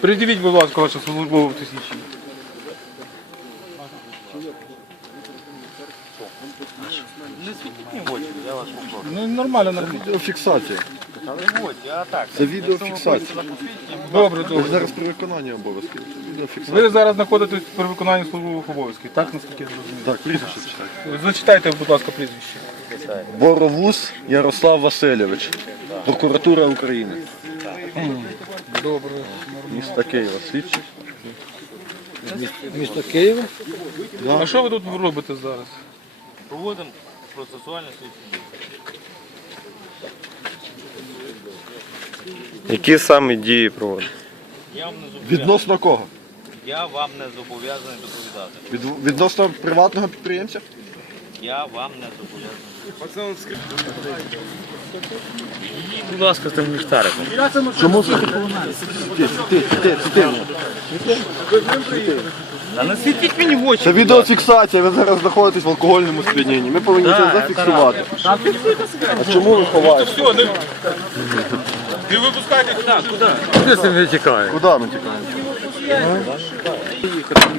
Придивіть, будь ласка, ваше службове посвідчення. Не світіть мені в очі, я вас попрошу. Ну нормально, нормально. Відеофіксація. Але в очі, а так. Це відеофіксація. Добре, Ви добре. зараз при виконанні обов'язків. Відеофіксація. Ви зараз знаходитесь при виконанні службових обов'язків, так наскільки я зрозумів? Так, прізвище читайте. Зачитайте, будь ласка, прізвище. Боровуз Ярослав Васильович. Прокуратура України. Добре. Міста Києва. Слідчий. Місто Києва? А що ви тут робите зараз? Проводимо процесуальне слідство. Які саме дії проводить? Я вам не зобов'язаний. Відносно кого? Я вам не зобов'язаний доповідати. Від, відносно приватного підприємця? Я вам не зобов'язаний. Будь ласка, з тим ліхтариком. Чому це? Ти, ти, ти, ти. Та не світіть мені в очі. Це відеофіксація, ви зараз знаходитесь в алкогольному сп'янінні. Ми повинні це зафіксувати. А чому ви ховаєте? Не, випускайте. Куди це не тікає? Куди ми тікаємо?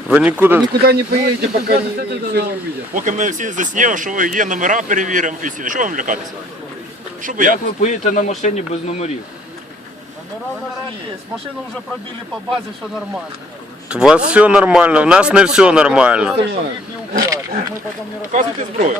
Ви нікуди. Никуда не поедете, пока не, все не увидят. Поки ми всі засніємо, що ви є номера, перевіримо офіційно. Що вам лякатися? Що Як боятися? ви поїдете на машині без номерів? Машину вже пробили по базі, все нормально. У вас все нормально, в нас не все нормально. Показуйте зброю.